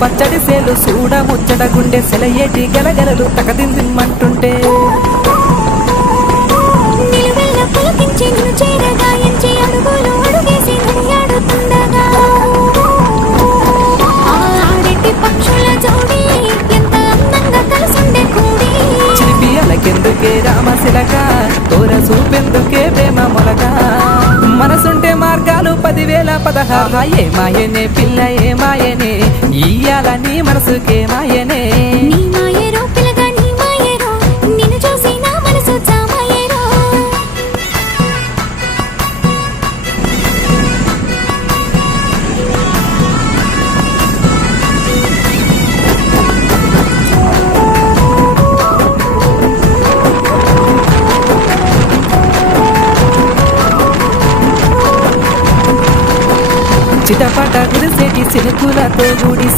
పచ్చడి సేలు చూడ ముచ్చట గుండె సెలయేటి గలగలలు తకదిందిమ్మంటుంటే నిలువెల్ల పులకించి నిన్ను చేరగా ఎంచి అడుగులు అడుగేసి నడియాడుతుండగా ఆడెట్టి పక్షుల జోడి ఎంత అందంగా కలిసుండే కూడి చిలిపి అలకెందుకే రామశిలక తోర చూపెందుకే ప్రేమ మొలక మనసుంటే మార్గాలు 10,016 ఏ మాయనే పిల్ల ఏ మాయనే ఇయ్యాల నీ మనసుకే మాయనే నీ మాయరో పిల్లగా నీ మాయరో నిన్ను చూసి నా మనసు చామాయరో చిటపట గుడిసేటి చిలుకులతో గుడి